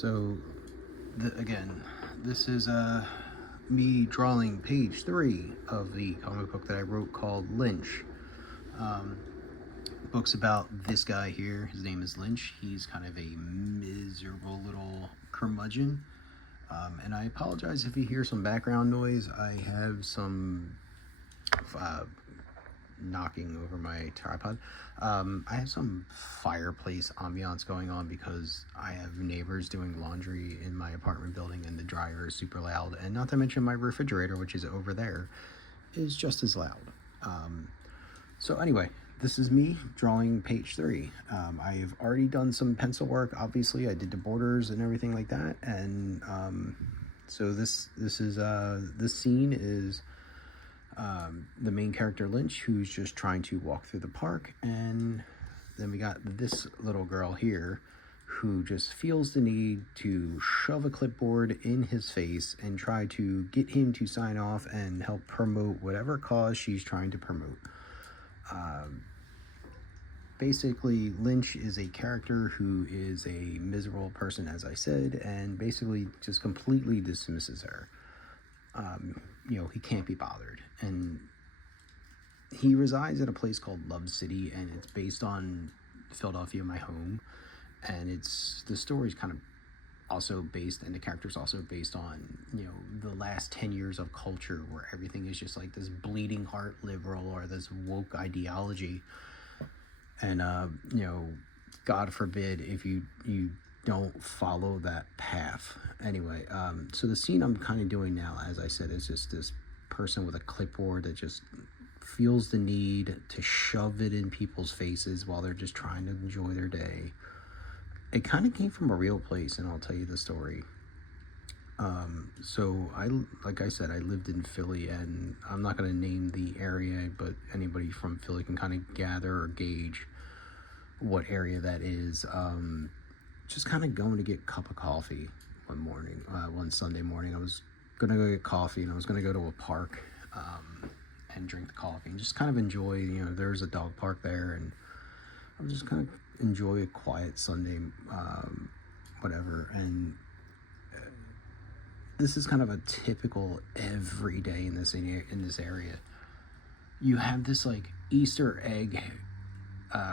So, again, this is me drawing page 3 of the comic book that I wrote called Lynch. Um, book's about this guy here. His name is Lynch. He's kind of a miserable little curmudgeon. And I apologize if you hear some background noise. I have some uh, knocking over my tripod. I have some fireplace ambiance going on because I have neighbors doing laundry in my apartment building and the dryer is super loud. And not to mention my refrigerator, which is over there, is just as loud. So anyway, this is me drawing page 3. I've already done some pencil work. Obviously, I did the borders and everything like that. And so this scene is the main character Lynch, who's just trying to walk through the park, and then we got this little girl here who just feels the need to shove a clipboard in his face and try to get him to sign off and help promote whatever cause she's trying to promote. Basically, Lynch is a character who is a miserable person, as I said, and basically just completely dismisses her. He can't be bothered. And he resides at a place called Love City, and it's based on Philadelphia, my home. And the story's kind of also based, and the character's also based on, the last 10 years of culture where everything is just like this bleeding heart liberal or this woke ideology. And, God forbid if you don't follow that path. Anyway, so the scene I'm kind of doing now, as I said, is just this person with a clipboard that just feels the need to shove it in people's faces while they're just trying to enjoy their day. It kind of came from a real place, and I'll tell you the story. So like I said, I lived in Philly, and I'm not going to name the area, but anybody from Philly can kind of gather or gauge what area that is. Just kind of going to get a cup of coffee one Sunday morning. I was going to go get coffee, and I was going to go to a park and drink the coffee and just kind of enjoy, there's a dog park there, and I was just kind of enjoy a quiet Sunday, whatever. And this is kind of a typical everyday in this area. You have this like Easter egg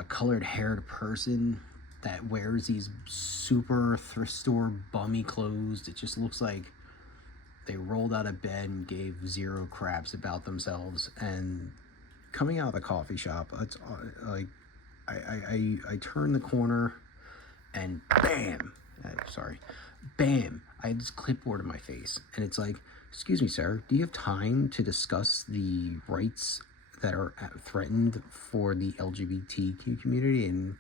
colored haired person that wears these super thrift store bummy clothes. It just looks like they rolled out of bed and gave zero craps about themselves. And coming out of the coffee shop, it's like I turn the corner and bam, bam, I had this clipboard in my face, and it's like, excuse me, sir, do you have time to discuss the rights that are threatened for the LGBTQ community? And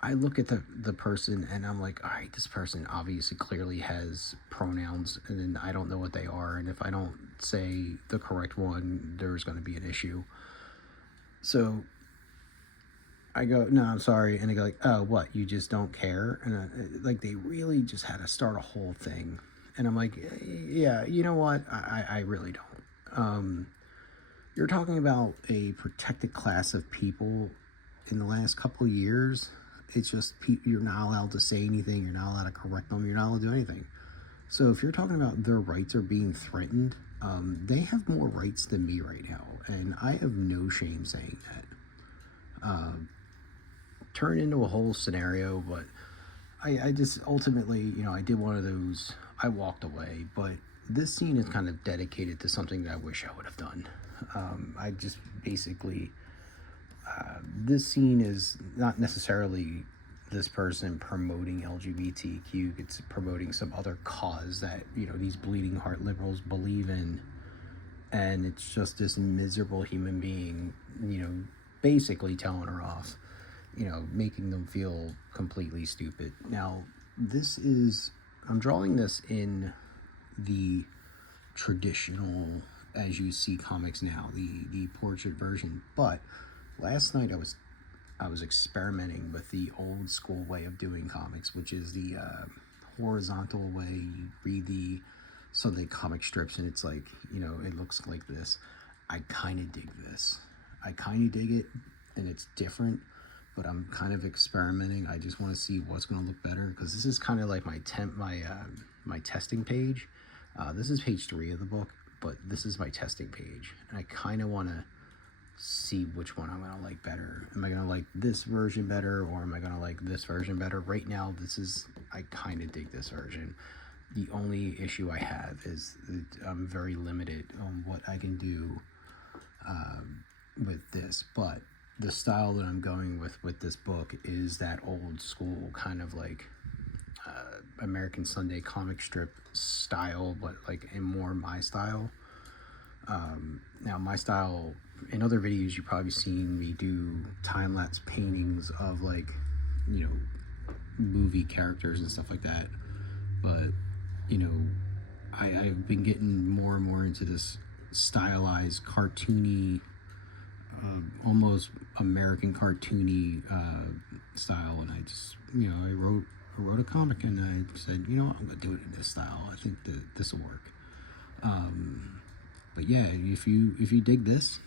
I look at the person, and I'm like, all right, this person obviously clearly has pronouns, and then I don't know what they are, and if I don't say the correct one, there's going to be an issue. So I go, no, I'm sorry. And they go like, oh, what, you just don't care? And they really just had to start a whole thing. And I'm like, yeah, you know what? I really don't. You're talking about a protected class of people in the last couple of years. It's just you're not allowed to say anything. You're not allowed to correct them. You're not allowed to do anything. So if you're talking about their rights are being threatened, they have more rights than me right now. And I have no shame saying that. Turned into a whole scenario, but I just ultimately, I did one of those, I walked away. But this scene is kind of dedicated to something that I wish I would have done. I just basically, this scene is not necessarily this person promoting LGBTQ, it's promoting some other cause that, these bleeding heart liberals believe in. And it's just this miserable human being, basically telling her off, making them feel completely stupid. Now, I'm drawing this in the traditional, as you see comics now, the portrait version. But last night I was experimenting with the old school way of doing comics, which is the horizontal way. You read the Sunday comic strips, and it's like, it looks like this. I kind of dig this. I kind of dig it, and it's different. but I'm kind of experimenting. I just want to see what's going to look better, because this is kind of like my testing page. This is page 3 of the book, but this is my testing page, and I kind of want to see which one I'm going to like better. Am I going to like this version better, or am I going to like this version better? Right now, I kind of dig this version. The only issue I have is that I'm very limited on what I can do with this, but the style that I'm going with this book is that old school kind of like American Sunday comic strip style, but like in more my style. Now my style, in other videos you've probably seen me do time-lapse paintings of like, you know, movie characters and stuff like that, but you know, I've been getting more and more into this stylized cartoony, almost American cartoony style, and I just, you know, I wrote a comic, and I said, you know what, I'm gonna do it in this style. I think that this will work. But yeah, if you dig this,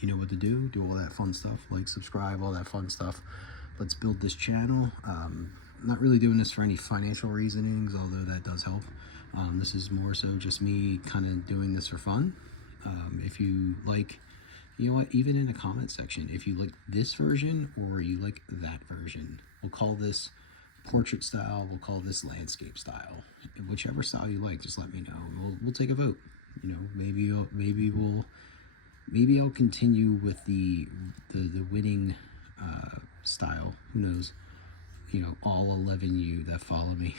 you know what to do. Do all that fun stuff, like, subscribe, all that fun stuff. Let's build this channel. I'm not really doing this for any financial reasonings, although that does help. This is more so just me kind of doing this for fun. If you like, you know what, even in the comment section, if you like this version or you like that version, we'll call this portrait style, we'll call this landscape style. Whichever style you like, just let me know. We'll take a vote. You know, maybe I'll continue with the winning style. Who knows? You know, all 11 you that follow me.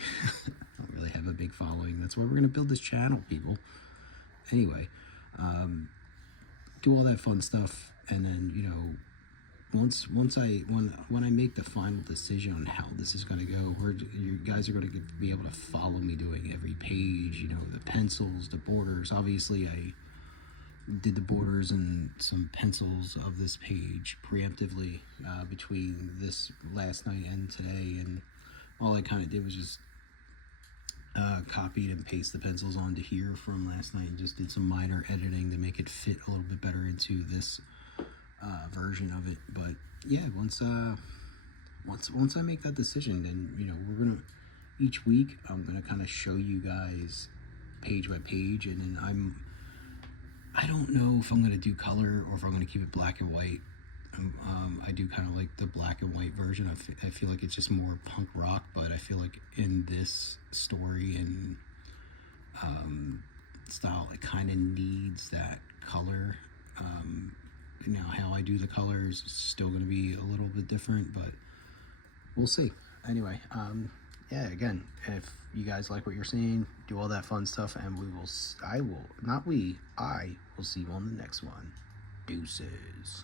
I don't really have a big following. That's why we're gonna build this channel, people. Anyway, do all that fun stuff, and then, you know, when I make the final decision on how this is going to go, you guys are going to be able to follow me doing every page, you know, the pencils, the borders. Obviously I did the borders and some pencils of this page preemptively between this last night and today, and all I kind of did was just copied and pasted the pencils onto here from last night, and just did some minor editing to make it fit a little bit better into this version of it. But yeah, once I make that decision, then, you know, we're gonna, each week I'm gonna kind of show you guys page by page, and then I don't know if I'm gonna do color or if I'm gonna keep it black and white. I do kind of like the black and white version. I feel like it's just more punk rock, but I feel like in this story and style, it kind of needs that color. Now how I do the colors is still going to be a little bit different, but we'll see. Anyway, yeah, again, if you guys like what you're seeing, do all that fun stuff, and I will see you on the next one. Deuces.